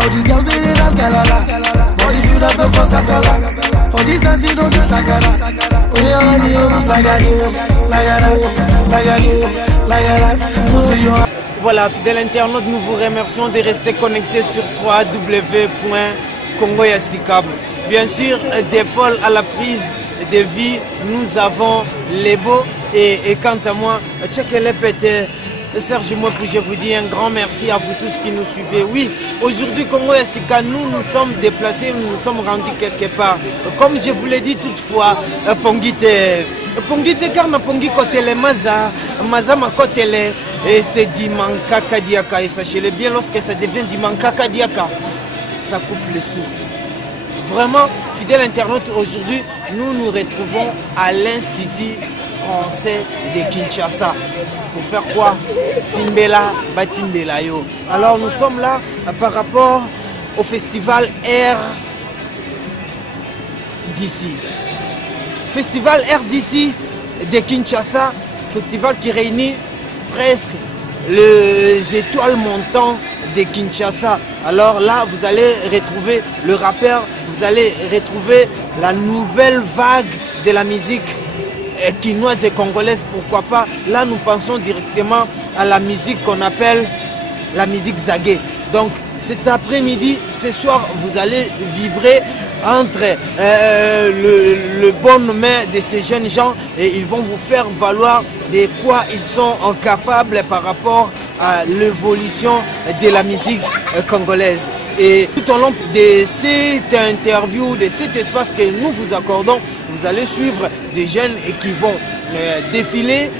All the girls in the dance, galala. Body stood up, no cross casala. For this dance, you don't do shagara. Oh, yeah, voilà, fidèles internautes, nous vous remercions de rester connectés sur www.congoyasikab. Bien sûr, d'épaule à la prise de vie, nous avons les beaux. Et quant à moi, Tchekele Pété, Serge Mouepou, je vous dis un grand merci à vous tous qui nous suivez. Oui, aujourd'hui, Congo Yassika, nous sommes déplacés, nous nous sommes rendus quelque part. Comme je vous l'ai dit toutefois, Pongite car na Pongi Kotele Maza ma Kotele, et c'est Dimanka Kadiaka. Et sachez-le bien, lorsque ça devient Dimanka Kadiaka, ça coupe le souffle. Vraiment, fidèles internautes, aujourd'hui, nous nous retrouvons à l'Institut français de Kinshasa. Pour faire quoi? Timbela, Batimbela yo. Alors nous sommes là par rapport au festival RDC. Festival RDC de Kinshasa, festival qui réunit presque les étoiles montantes de Kinshasa. Alors là, vous allez retrouver le rappeur, vous allez retrouver la nouvelle vague de la musique quinoise et congolaise, pourquoi pas. Là, nous pensons directement à la musique qu'on appelle la musique zagué. Donc, cet après-midi, ce soir, vous allez vibrer entre le bon main de ces jeunes gens et ils vont vous faire valoir de quoi ils sont capables par rapport à l'évolution de la musique congolaise. Et tout au long de cette interview, de cet espace que nous vous accordons, vous allez suivre des jeunes qui vont défiler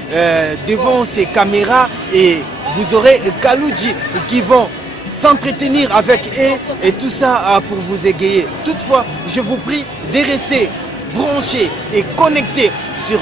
devant ces caméras et vous aurez Kaloudji qui vont s'entretenir avec eux et tout ça pour vous égayer. Toutefois, je vous prie de rester branchés et connectés sur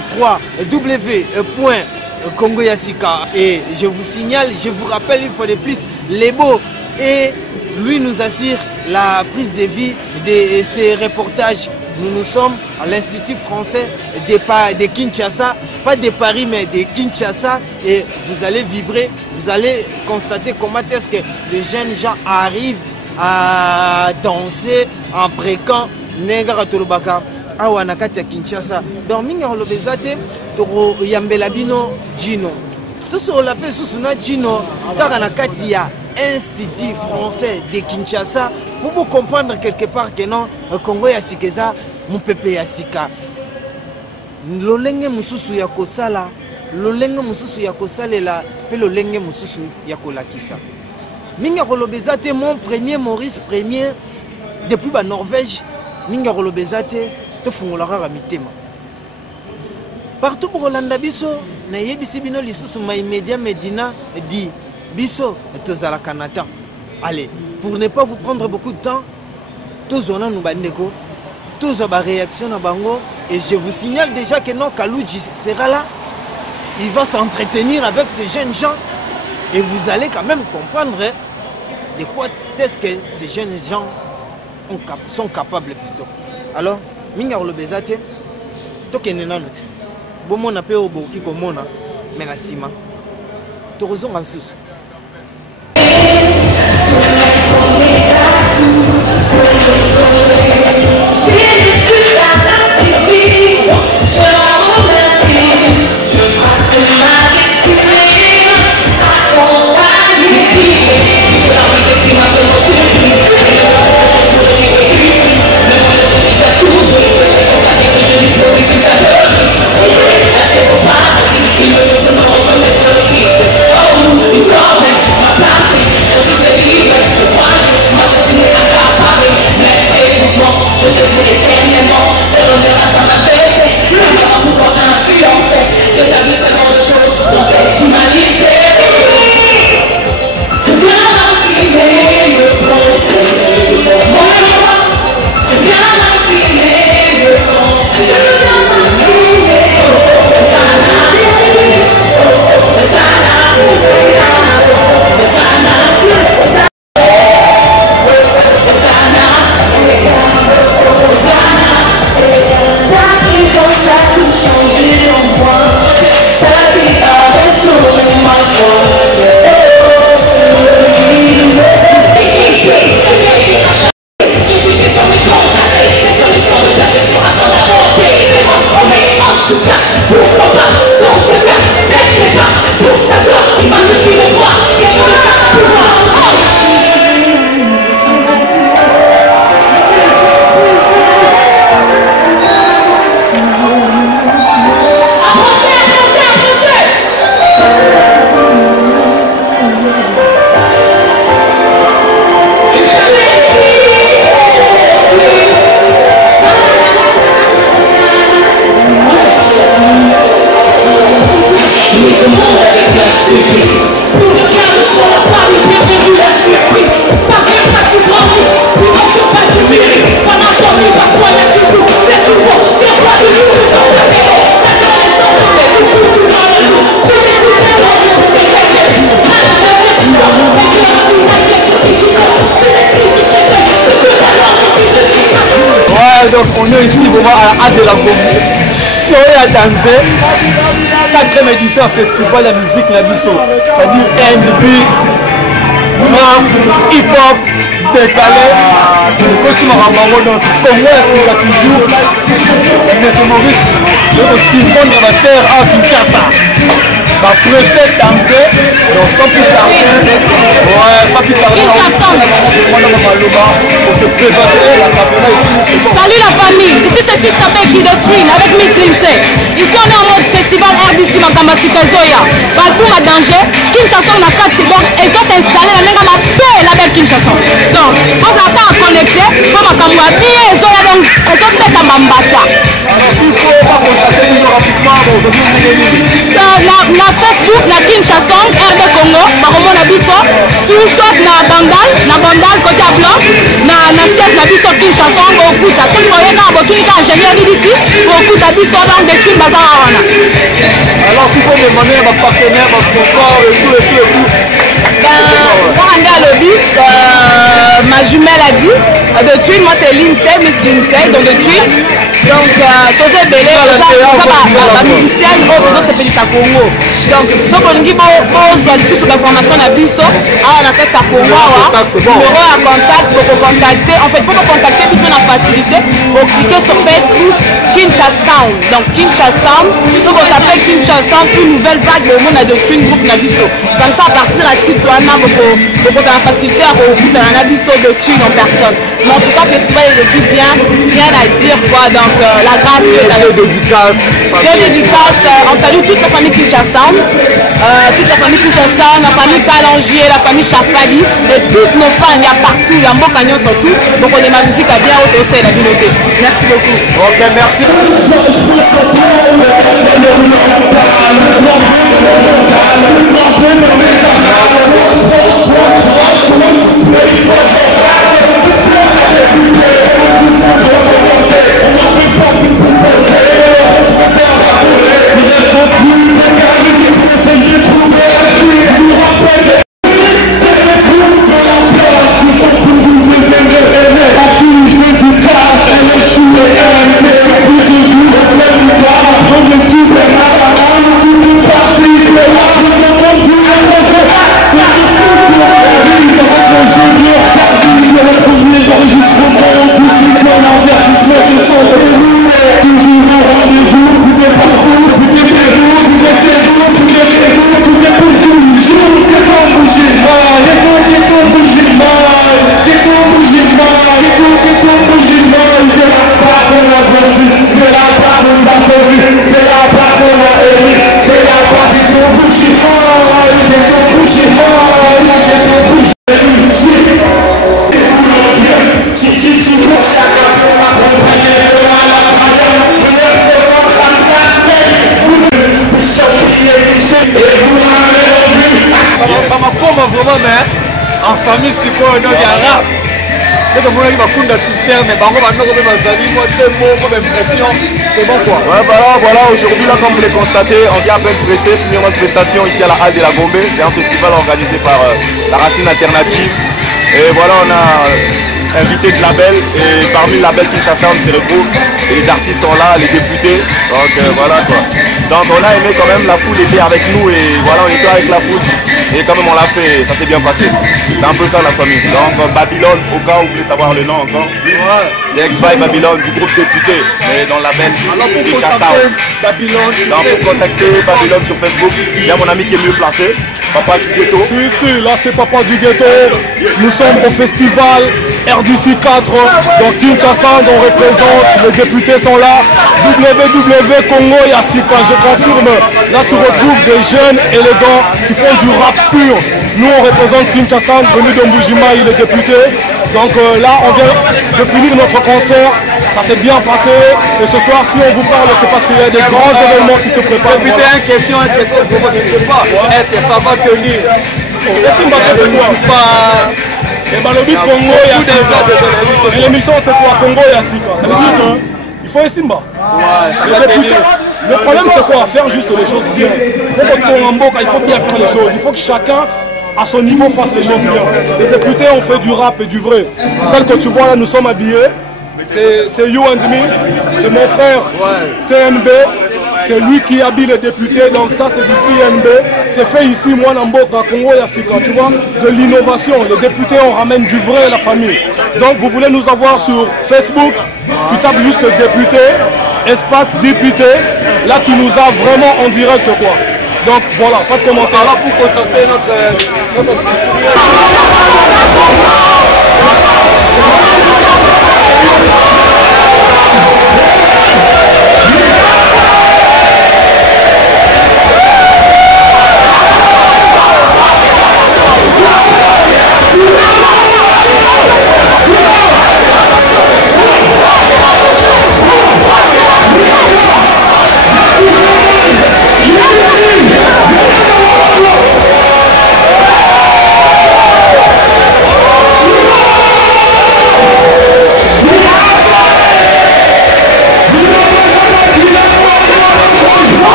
www.congoyassika. Et je vous signale, je vous rappelle une fois de plus, les beaux et lui nous assure la prise de vie de ces reportages. Nous sommes à l'Institut français de Kinshasa, pas de Paris mais de Kinshasa, et vous allez vibrer, vous allez constater comment est-ce que les jeunes gens arrivent à danser en préquant Negara Tolobaka Awanakati à Kinshasa. Donc minga holobezate toro yambela bino Gino. Tout ce la paix sous Gino Karanakati ya Institut français de Kinshasa pour vous comprendre quelque part que non, Congo Yasikeza, mon pépé Yasika. Lolenge mususu ya kosala, lolenge mususu ya kosalela, pe lolenge mususu ya kolakisa. Minga rolobezate mon premier Maurice premier depuis la Norvège, minga rolobezate to fungolara mitema. Partout pour Rolanda biso, na yebisi bino lisusu ma immédiat Medina dit biso tozala Canada. Allez, pour ne pas vous prendre beaucoup de temps, tous on a nous bandeko, tous on a réaction à bango, et je vous signale déjà que non Kaloudji sera là. Il va s'entretenir avec ces jeunes gens et vous allez quand même comprendre de quoi est-ce que ces jeunes gens sont capables plutôt. Alors, minga rolobezate tokene nanoti. Bomona pe oboki komona menasima. Torozonga msusu. Oh, donc on est ici vraiment à la hâte de la Gombe. Show à danser. 4e édition festival de musique la biso. C'est-à-dire R&B, rap, hip-hop, décalé. Le côté Maramaro donc Congo à Sika toujours. M. Maurice, je veux Simon de ma sœur à Kinshasa. Va prester danser, donc sans plus tarder. Ouais, sans plus tarder. Pour se présenter la caméra et tout. Salut la famille, ici c'est Sister Becky de Twin avec Miss Lindsay. Ici on est en mode festival RDC Makamasuka Zoya. Partout à danger, Kinshasa on a 4 secondes et ça s'est installé la même belle avec Kinshasa. Donc, on s'est encore connecté pour Makamua bien Zoya donc ils ont fait à Mambata. Alors s'il faut pas contacter nous rapidement, bon, aujourd'hui na Facebook na Kinshasa RD Congo bakomona biso soit na bandal côté à blanc na siège na biso Kinshasa okuta soki boyeka botulika ingénieur Liditi okuta biso donc de Twin bazara wana. Alors s'il faut demander à ma partenaire, ma sponsor et tout. Randa lobby, ma jumelle a dit de Twin, moi c'est Lindsay, Miss Lindsay, donc de Twin. Donc, tous ces bélés, la musicienne, ils se payent sa Congo. Donc, ce qu'on dit, soit ici sur l'information de la biso, on a peut-être sa Congo, numéro à contact, pour contacter. En fait, pour contacter, puis on a facilité, pour cliquer sur Facebook, Kinshasa Sound. Donc, Kinshasa Sound, ce qu'on appelle Kinshasa Sound, une nouvelle vague de monde de Twin Group Nabiso. Comme ça, à partir de la site, on a facilité à recruter un Nabiso de Twin en personne. Mais en tout cas, le festival est équipe bien, rien à dire, quoi. Donc, la grâce de la dédicace. On salue toute la famille Kinshasa Sound, toute la famille Kinshasa Sound, la famille Kalangier, la famille Chafali, et toutes nos fans, il y a partout, il y a un beau canyon surtout. Donc, on est ma musique à bien haute aussi, la communauté. Merci beaucoup. Ok, merci. Vraiment, mais en famille, c'est quoi? Il y a rap. C'est bon quoi. Ouais, voilà, aujourd'hui là comme vous le constatez, on vient à peine prester, finir notre prestation ici à la Halle de la Gombe. C'est un festival organisé par la Racine Alternative. Et voilà, on a invité de labels et parmi le label Kinshasa on se regroupe. Et les artistes sont là, les députés. Donc voilà quoi. Donc on a aimé quand même, la foule était avec nous et voilà, on était avec la foule. Et quand même on l'a fait, ça s'est bien passé. C'est un peu ça la famille. Donc Babylone, au cas où vous voulez savoir le nom encore, c'est X-By Babylone du groupe député. Et dans la belle Kinshasa. Donc pour contacter Babylone sur Facebook, il y a mon ami qui est mieux placé, Papa du Ghetto. Si, là c'est Papa du Ghetto. Nous sommes au festival RDC 4, donc Kinshasa, on représente, les députés sont là, WW Congo Yassika, je confirme, là tu retrouves des jeunes élégants qui font du rap pur. Nous on représente Kinshasa, venu de Mbujima, il est député, donc là on vient de finir notre concert, ça s'est bien passé, et ce soir si on vous parle c'est parce qu'il y a des grands événements qui se préparent. Député, une question, je ne sais pas, est-ce que ça va tenir? Et Balobi Congo Yassika. Et l'émission c'est quoi? Congo Yassika. Ça veut dire qu'il faut un Simba. Le problème c'est quoi? Faire juste les choses bien. Il faut bien faire les choses. Il faut que chacun à son niveau fasse les choses bien. Les députés ont fait du rap et du vrai. Tel que tu vois là, nous sommes habillés. c'est You and Me, c'est mon frère CNB, c'est lui qui habille les députés, donc ça c'est du CNB, c'est fait ici, moi Namboka, Congo Yassika, tu vois, de l'innovation, les députés on ramène du vrai à la famille. Donc vous voulez nous avoir sur Facebook, tu tapes juste député, espace député, là tu nous as vraiment en direct quoi. Donc voilà, pas de commentaire. Là pour contacter notre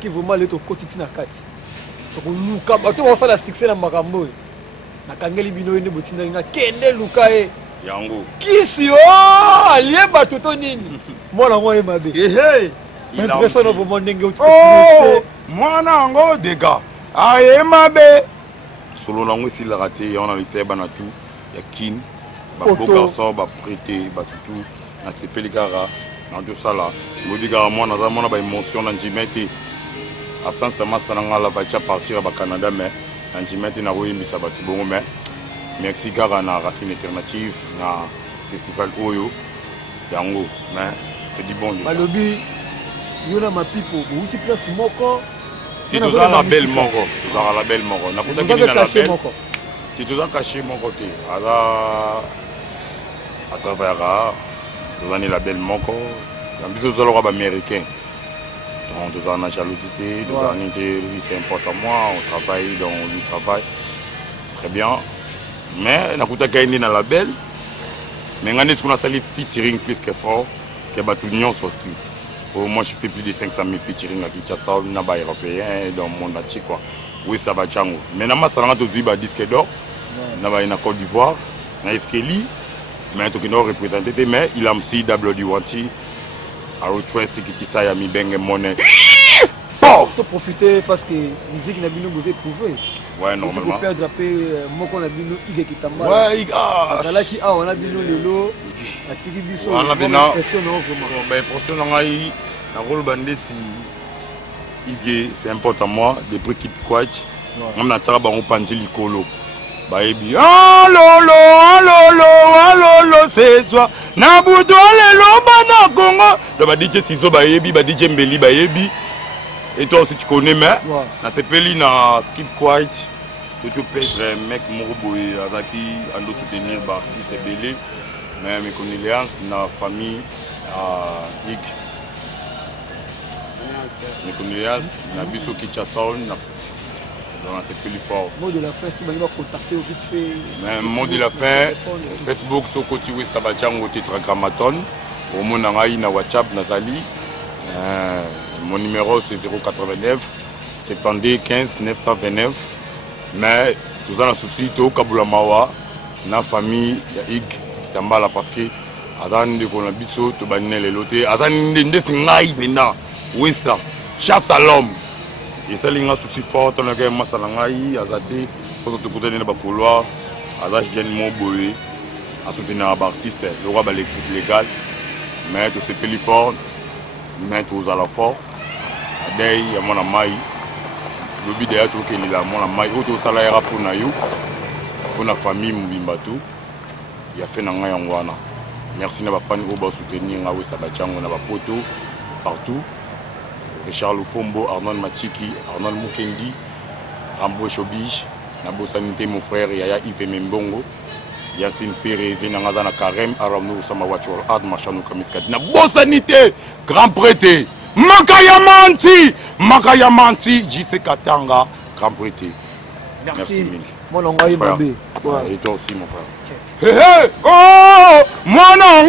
qui vraiment les quotidien na kati to luka bato ba sala succès na makambo na kangeli bino ene botinda nga kende luka e yango kisi alie bato to nini mwana ngo e mabe il a personne au monde ndenge uti mwana ngo dega aye mabe solo nango si la raté on a le fait banatu ya kin ba boka so ba prêter ba tout na sepelikara na tout ça là bodiga mwana za mwana ba émotion na njimete absence de masse na la va partir au Canada mais anjimete na royimbisa batu bongo mais Mexique na rafine alternative na festival oyo yango mais c'est du bon lieu balobi yona mapipo bouti place moko tu dois la belle moko dans la belle moko na kuta kini na la belle tu dois cacher mon côté à travers tu la belle moko dans deux autres américains. Deux ans de jalousie, 2 ans lui c'est important à moi, on travaille, donc on lui travaille très bien. Mais on a gagné dans la belle, mais on a ce qu'on a sali featuring plus que fort, que l'union sorti. Moi je fais plus de 500 000 featuring à Kinshasa, on a des Européens dans le monde entier quoi. Oui ça va Django. Mais on a un disque d'or, on a une Côte d'Ivoire, on a Eskeli, mais on a représenté, mais il a aussi WD1T. Alors tu vois c'est que ça y a mis bien monnaie. Pour profiter parce que musique n'a bino vous prouver. Ouais normalement. Pour perdre après moi qu'on a bino ige kitamba. Ouais là qui on a bino lelo atiki biso. On a bino impression non vraiment. Ben impression ngai na rôle bandé si ige c'est important moi des prix qui quoi. On a tsara ba on panzi likolo. Baebi alolo c'est toi na buto lelo bana Congo le ba DJ Sizo baebi ba DJ Mbeli baebi et toi aussi tu connais mais na sepeli na Keep Quiet tu peux être mec moroboy avec ando soutenir ba c'est belé mais mes condoléances na famille à Ig mes condoléances na biso Kinshasa na dans la plus fort. Mot de la fin, si on va contacter au vite fait. Mais mot de la fin, Facebook, sur côté Ouest Abadjango, Tetragrammaton. Au mon angaï na WhatsApp, Nazali. Mon numéro c'est 089 72 15 929. Mais tout ça, on a souci, tout Kabula Mawa, na famille, ya Ig, Kitambala, parce que Adan de Konabitso, tu banne les lotés. Adan de Singaï, Vena, Ouest, chasse à l'homme. Et ça, il y a un souci fort, on a un massalangaï, azate, pour te coûter dans le couloir, azage gagne mon boé, à soutenir un artiste, le roi va l'église légale, mettre ses péliformes, mettre aux alafors, d'ailleurs, il y a mon amaï, le but d'ailleurs, tout qu'il est là, mon amaï, auto salaire pour Nayou, pour la famille Mouimbatou, il a fait un wana. Merci à la famille qui a soutenu, à Sabachango, à Poto, partout. Richard Lufombo, Arnold Matiki, Arnold Mukendi, Rambo Chobige, Nabo Sanité, mon frère Yaya Yves Membongo, Yassine Ferré, Venangazana Karem, Aramnou Samawachor, Ad Machanou Kamiskat, Nabo Sanité, Grand Prêté, Makayamanti, JC Katanga, Grand Prêté. Merci mille. Mon nom est Mabé. Et toi aussi, mon frère. Hé hé, oh, mon nom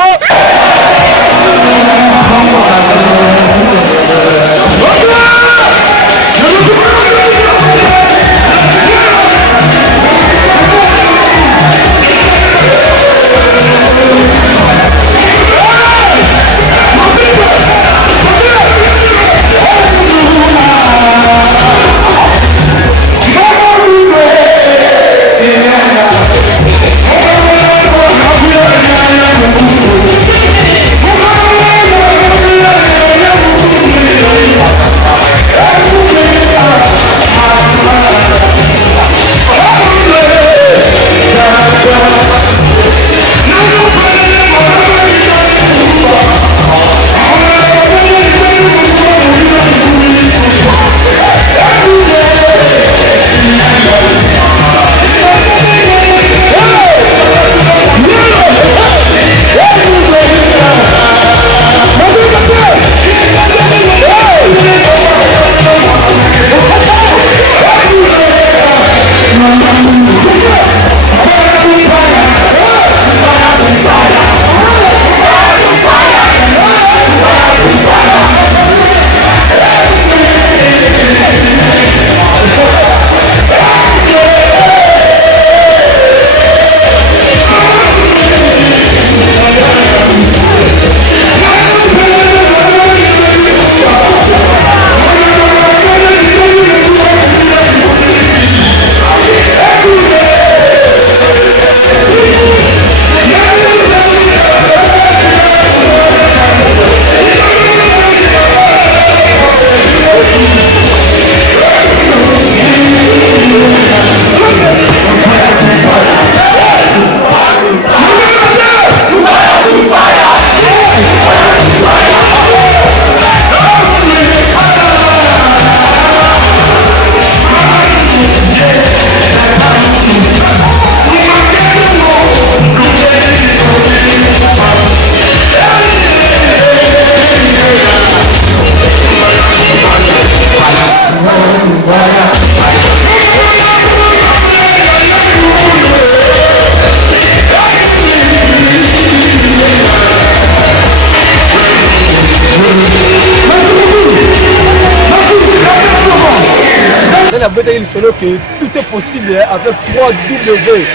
il solo que tout est possible avec 3W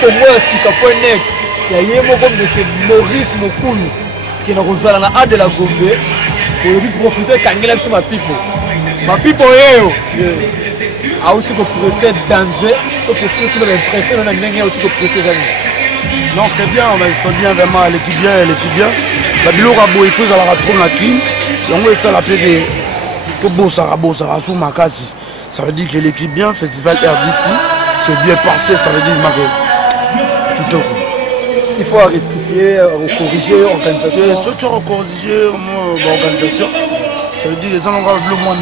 congoyasika.net. Il y a un mot comme de Maurice Mokulu qui est dans la A de la Gombe pour lui profiter quand il a ma pipo. Ma pipo a aussi pressé danser pour profiter de l'impression de la aussi pressé. Non, c'est bien, ils sont bien vraiment, l'équipe bien. La bilo rabo il faut ça la trop la qui. Donc ça la paix que bossa sous makasi. Ça veut dire que l'équipe bien, festival RDC, c'est bien passé, ça veut dire plutôt. S'il faut rectifier, corriger l'organisation. Ceux qui ont corrigé l'organisation, ça veut dire que les gens ont le moins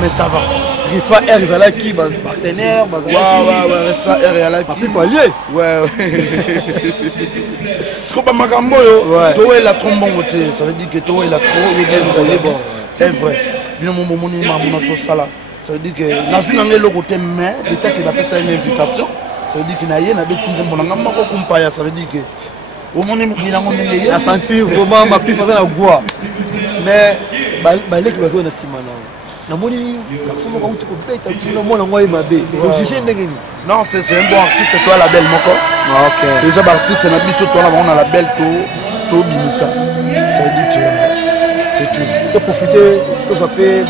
mais ça va. Rispa R, ils allaient qui partenaire, ouais, Rispa R, ils allaient qui allié. Ouais. Ce qu'on va magambo, toi il a trop bon côté, ça veut dire que toi il a trop, c'est vrai. Bien mon moment ça veut dire que Nazina est le côté mais l'état qui va faire ça une invitation. Ça veut dire qu'il y a une bêtise ça veut dire que au moment où il y a senti vraiment ma pipe dans la goût mais l'équipe va jouer dans Simana namoni garçon ko uti ko beta kuna mona ngoi mabe ko juger ndenge ni. Non, c'est un bon artiste toi la belle moko. OK. C'est ça artiste na biso toi là on a la belle to binisa. Ça veut dire que c'est tout. De profiter de zapper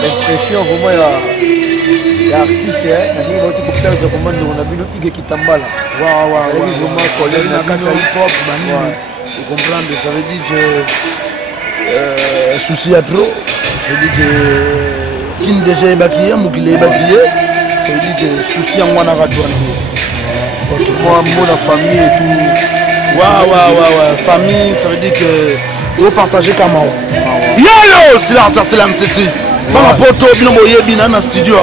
l'impression vraiment il y a artiste qui est va te perdre vraiment on a vu Ige Kitambala. Waouh vraiment collègue na kata hip hop bani. Vous comprenez, ça veut dire que souci à trop. Ça veut dire que qui déjà évacué, Moukile évacué. Ça veut dire que souci en wana radouane. Moi mon famille et tout. Ouais, famille, ça veut dire que vous partagez comme moi. Yo, c'est là, ça c'est la MCT. Mama poto bino boyebi na studio.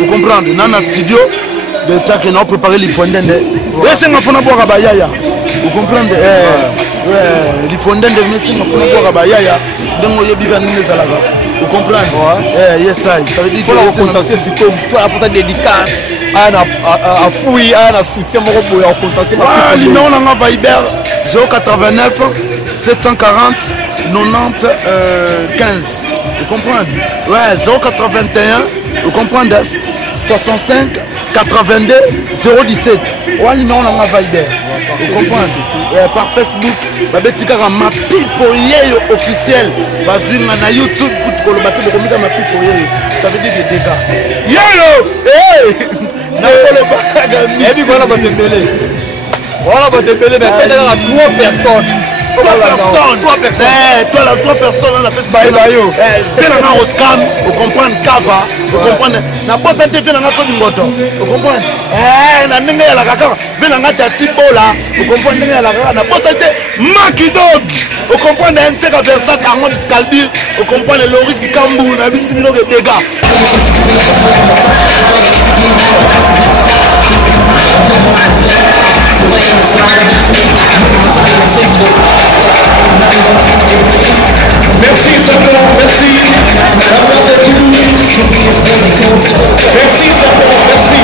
Vous comprenez, na studio de ta que nous préparer les fondende. Et c'est ma fona boka bayaya. Vous comprenez les fondende de c'est ma fona boka bayaya. Donc oyebi ba nne zalaga. Vous comprenez? Yes ça veut dire que c'est contacter si comme toi la porte dédicace ana appui ana soutien moko boya contacter ma numéro na Viber 089 740 90 15. Vous comprenez? Ouais, 081, vous comprenez? 65 82 017. Ouais, numéro na Viber. Vous comprenez? Ouais, par Facebook, babetika ma pipo yeyo officiel. Parce que na YouTube pour le bateau de comida ma pipo yeyo. Ça veut dire que des gars. Yo! Hey! Na le baga mi. Et puis voilà Batembele. Voilà Batembele mais peut-être à 3 personnes. 3 personnes. 3 personnes on a fait ça. Fais la Oscam, vous comprenez Kava, vous comprenez. Na boss ante fait na ko ngoto. Vous comprenez? Na ndenge ya la kaka, fait na tati bola, vous comprenez ndenge ya la kaka na boss ante Makidog. Vous comprenez un c'est comme ça c'est en discaldir. Vous comprenez Loris du Kambu na bisimilo de dégâts. Merci Safran, merci. La place est pour vous. Merci Safran, merci.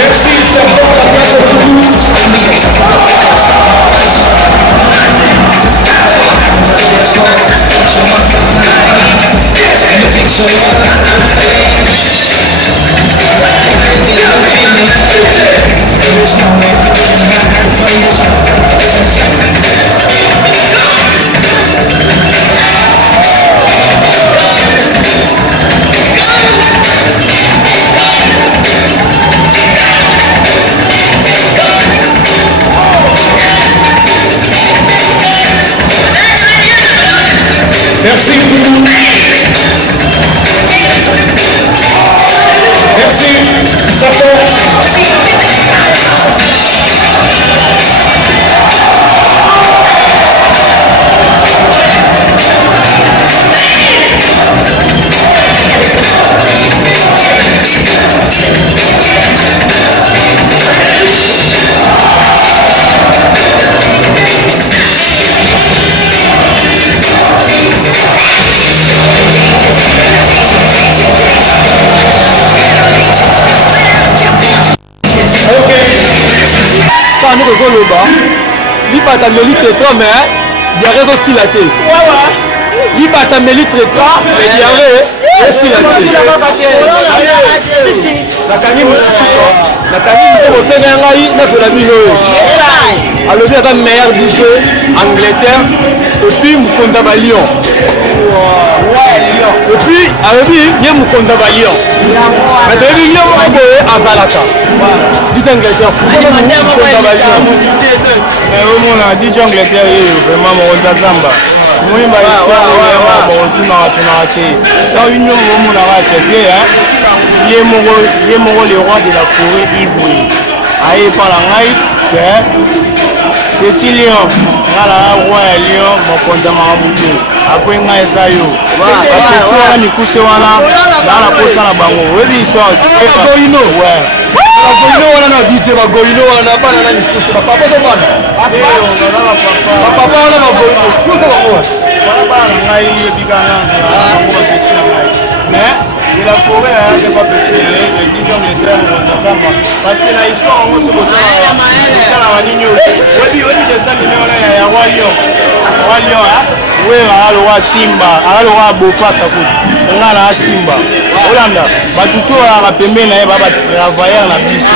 Merci Safran, la place est pour vous. Merci beaucoup. Merci. Safran. Quand nous faisons le bas, il n'y a pas de mais il y a raison aussi la tête. Ibata Melitreka, Mediare, et si la alors bien un meilleur DJ Angleterre et puis Mukonda Lyon. Et puis alors il y a Mukonda Lyon. Mais tu as dit Lyon à Zalata. DJ Angleterre. Mais au moins là, DJ Angleterre est vraiment mon Zamba. Moi il m'a ça union au monde a traité hein. Il est mon le roi de la forêt Iboui. Aïe par la raille. Petit lion, la roi lion, mon konza marabutu. Après nga esayo. Petit wana mikuse wana, na posa na bango. Webi histoire. Bagoino. Ouais. Bagoino wana na DJ bagoino wana bana na mikuse papa to bana. Papa wana bagoino. Kusa bango. Wana bana ngai ebikanga na bango petit na ngai. Mais la forêt c'est pas petit, les gens les terres parce que là ils sont en haut sur le terrain. Oui, c'est ça, il y a roi lion. Roi lion, oui, le roi Simba, le roi Bofasa, on a la Simba. Hollanda, tout à la pembe na ba travailler na biso.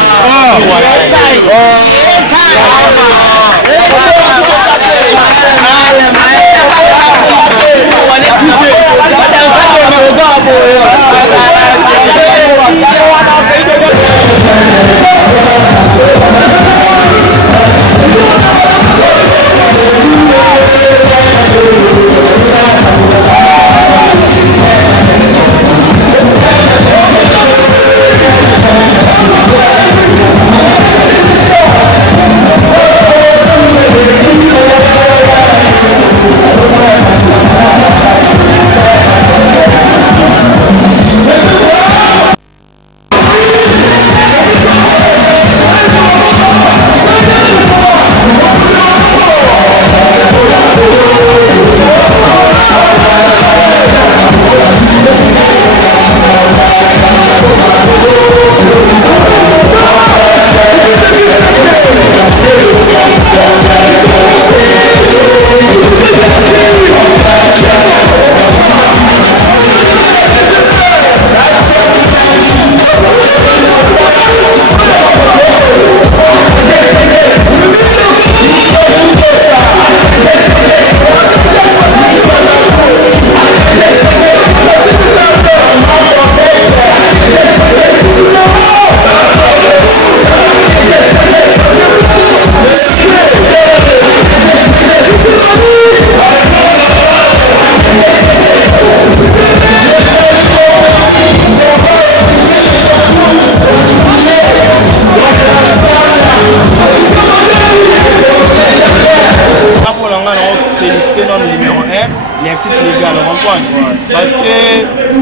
Parce que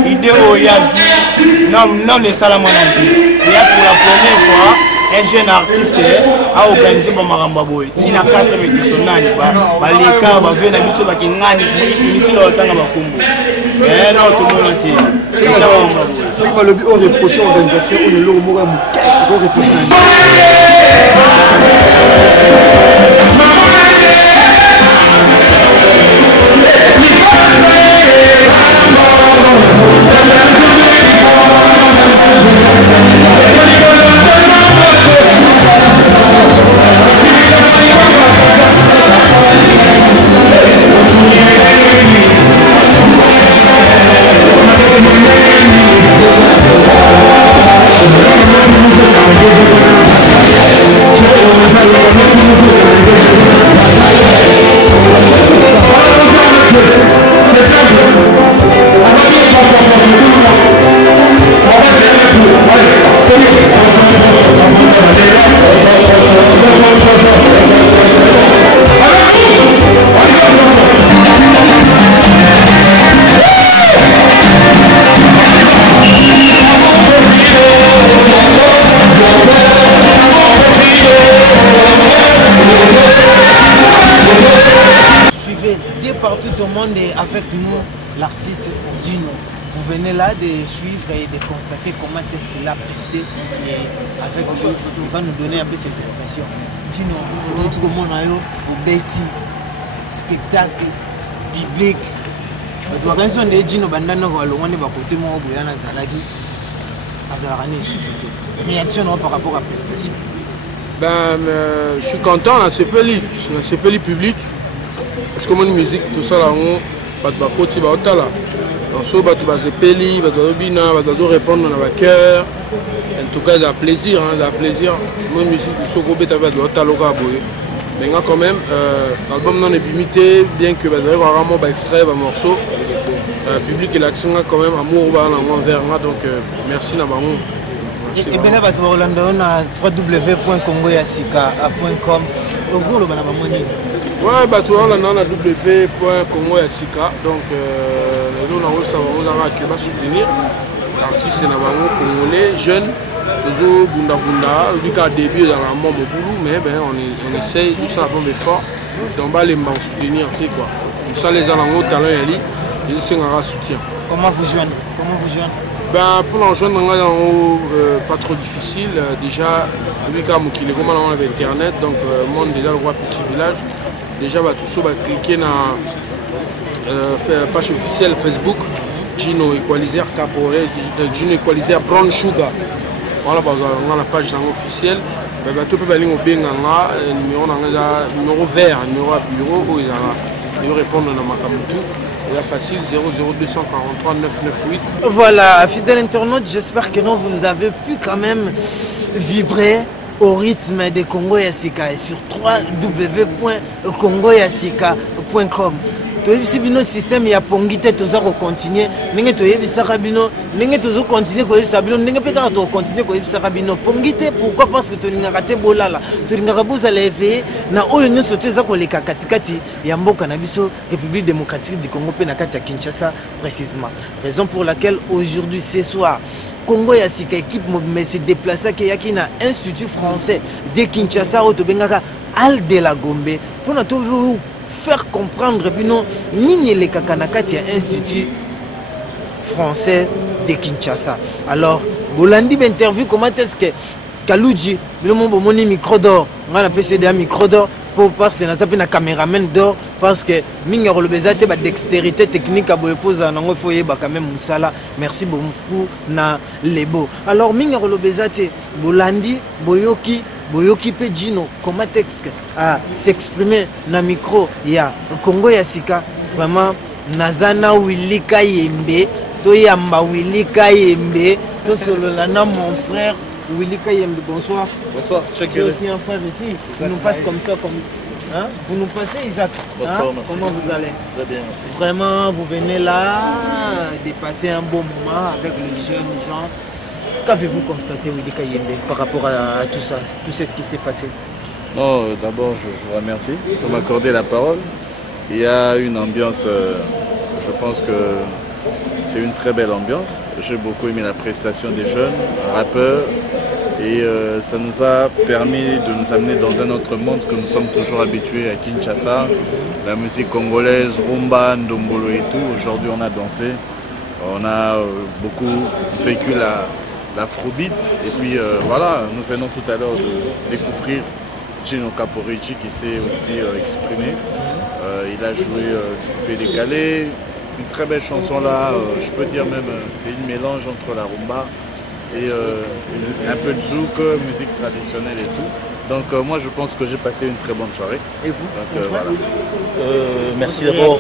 l'idée au Yazi, non les salamananti. Il y a pour la première fois un jeune artiste a organisé pour Marambaboy. Si na 4 médicaux nani ba les cas ba venir biso ba kingani initi la otanga ba kumbu. Mais non tout le monde entier. C'est qui va le reprocher organisation ou le logo mo ko reprocher nani. Partout au monde et avec nous l'artiste Dino. Vous venez là de suivre et de constater comment est-ce qu'il a presté et avec lui il va nous donner un peu ses impressions. Dino, comment on a eu au Betty spectacle biblique bato bakanisi onde jino bandana balongwani bakote moko boya nazalaki azalaka ne lisusu te réaction nao par rapport à prestation. Ben, je suis content na sepeli public parce que mon musique tout ça là on bato bakoti baotala so bato bazepeli bato bazobina bato bazorépondre na bacœur en tout cas da plaisir mon musique soko beta bato baotaloka boye mais quand même l'album non ébimité bien que bazali vraiment extrait ba morceau public et l'action quand même amour ba na envers donc merci na bango. Et bien là bato Rolando na www.congoyasika.com ogolo bana bamoni. Ouais, bato Rolando na www.congoyasika donc nous on a soutenir l'artiste na bango congolais jeune toujours bunda du cas début dans la mort boulot mais ben on essaye tout ça bon effort donc ba les soutenir quoi tout ça les gens talent yali ils sont en soutien. Comment vous joindre Ben pour l'enjoindre pas trop difficile déjà lui comme qui est comment on avait internet donc monde déjà le roi petit village déjà va tout ça va cliquer na page officielle Facebook Gino Equalizer Caporet Gino Equalizer Brown Sugar voilà on a la page officielle ben tout peut aller au benganga numéro vert numéro à bureau où il répondre dans ma camutu il est facile 00243 998. Voilà fidèle internaute, j'espère que non vous avez pu quand même vibrer au rythme de Congo Yasika et sur www.congoyasika.com. Si bino système ya pongite toza ko continuer ndenge toyebisaka bino ndenge tozo continuer koyebisa bino ndenge pe kaka to continuer koyebisaka bino pongite pourquoi parce que tolingaka te bolala tolingaka bozala éveillé na oyo nyonso te eza koleka katikati ya mboka na biso République démocratique du Congo pe na kati ya Kinshasa précisément raison pour laquelle aujourd'hui ce soir Congo Yasika équipe mais s'est déplacé à na Institut français de Kinshasa au tobengaka Al de la Gombe pour na to faire comprendre bino nini le kakanakati Institut français de Kinshasa. Alors bolandi interview comment est-ce que Kalouji bino mon moni micro d'or on a PCD micro d'or pour parce que na zape na caméraman d'or parce que minga rolobezate ba dextérité technique à boyepoza nango foye ba quand même musala merci beaucoup na lebo. Alors minga rolobezate bolandi boyoki pe Gino comment texte à s'exprimer na micro ya Congo Yasika vraiment nazana wilika yembe to yamba wilika yembe to solola na mon frère wilika yembe bonsoir. Bonsoir, check it. Aussi un frère ici, vous nous passez comme ça comme hein? Vous nous passez Isaac. Bonsoir, hein? merci. Comment vous allez? Très bien, merci. Vraiment vous venez là de passer un bon moment avec les jeunes gens. Qu'avez-vous constaté, Willy Kayembe, par rapport à tout ça, tout ce qui s'est passé? Non, d'abord, je vous remercie pour m'accorder la parole. Il y a une ambiance, je pense que c'est une très belle ambiance. J'ai beaucoup aimé la prestation des jeunes rappeurs et ça nous a permis de nous amener dans un autre monde que nous sommes toujours habitués à Kinshasa. La musique congolaise, rumba, ndombolo et tout. Aujourd'hui, on a dansé. On a beaucoup vécu l'afrobeat et puis voilà, nous venons tout à l'heure de découvrir Gino Caporici qui s'est aussi exprimé. Il a joué du coupé décalé, une très belle chanson là, je peux dire même c'est une mélange entre la rumba et un peu de zouk, musique traditionnelle et tout. Donc moi je pense que j'ai passé une très bonne soirée. Et vous? Donc, voilà. Merci d'abord,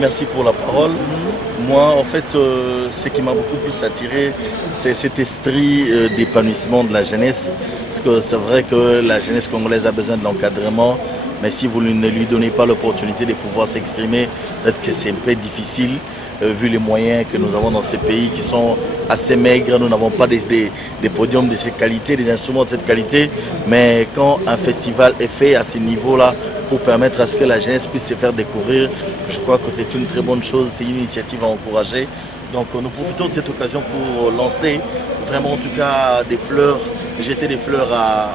merci pour la parole. Moi en fait ce qui m'a beaucoup plus attiré c'est cet esprit d'épanouissement de la jeunesse. Parce que c'est vrai que la jeunesse congolaise a besoin de l'encadrement, mais si vous ne lui donnez pas l'opportunité de pouvoir s'exprimer, peut-être que c'est un peu difficile. Vu les moyens que nous avons dans ces pays qui sont assez maigres, nous n'avons pas des podiums de cette qualité, des instruments de cette qualité, mais quand un festival est fait à ce niveau-là pour permettre à ce que la jeunesse puisse se faire découvrir, je crois que c'est une très bonne chose, c'est une initiative à encourager. Donc nous profitons de cette occasion pour lancer vraiment en tout cas des fleurs, jeter des fleurs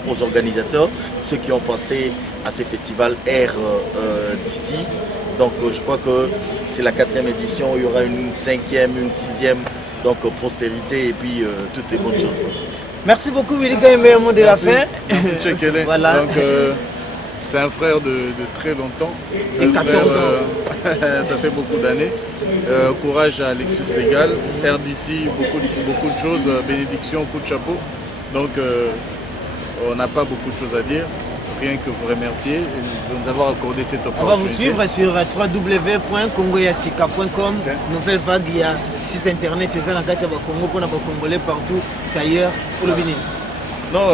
aux organisateurs, ceux qui ont pensé à ce festival Air d'ici. Donc je crois que c'est la 4e édition, il y aura une 5e, une 6e, donc prospérité et puis toutes les bonnes choses. Merci beaucoup Willy Kayembe, mot de la fin. Merci Tchekele. Voilà. Donc C'est un frère de très longtemps. Et 14 ans. Ça fait beaucoup d'années. Courage à Lexus Légal. RDC, beaucoup de choses. Bénédiction, coup de chapeau. Donc, on n'a pas beaucoup de choses à dire. Rien que vous remercier de nous avoir accordé cette opportunité. On va vous suivre sur www.congoyasika.com. Nouvelle Vague, il y a site internet, c'est ça, Congo, pour les Congolais partout, d'ailleurs, pour le Bénin. Non,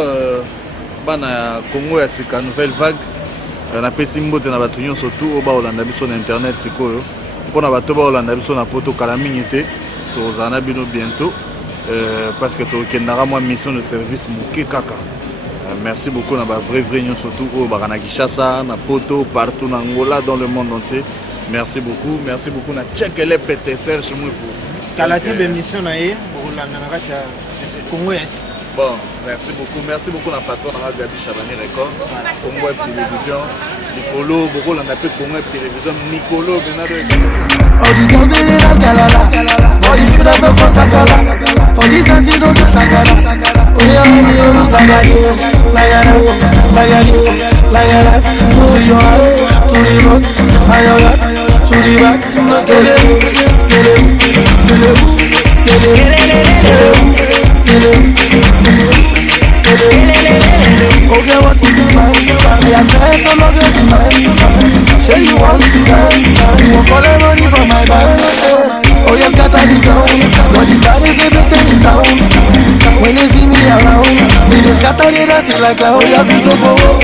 bana Congo Yasika, Nouvelle Vague. Na pesi mbote na bato nyonso tu oba olanda biso na internet sikoyo mpona bato ba olanda biso na poto kala mingi te tozala na bino bientôt parce que tokendaka mwa mission de service moke kaka. Merci beaucoup na ba vrai nyonso tu oyo baka na Kinshasa na poto partout na Angola dans le monde entier. Merci beaucoup na Tchekele Pete Serge Mouy pour kalate bémission na ye olanda na kati ya Congo Yasika. Bon, merci beaucoup na patron na Gabi Chabani Record, Congo Télévision, Nicolo, beaucoup on appelle Congo Télévision, Nicolo, Benado. All the girls they dance galala, all the students go cause casala. For this dance you don't do shakara. Oh yeah, like that, to your heart, to the front, to the back, okay, what you do, man? I am there to love you tonight. Say you want to dance, you want all the money from my band. Oh yes, scatter the ground. Got the baddest everything in town. When they see me around, they just scatter the dance like clown. Oh yeah, Vito Bowo.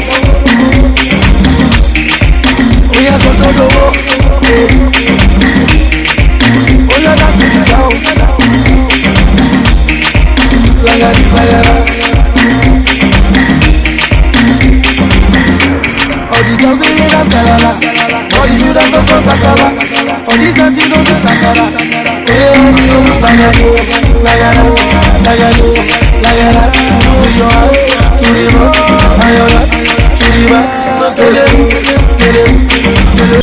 Oh yeah, Soto Bowo. Oh yeah, that's the ground. Like that. All the girls they dance galala, all the students go cause casala. For this dance you don't do shakara. Like that, to your heart, to the front, to the back.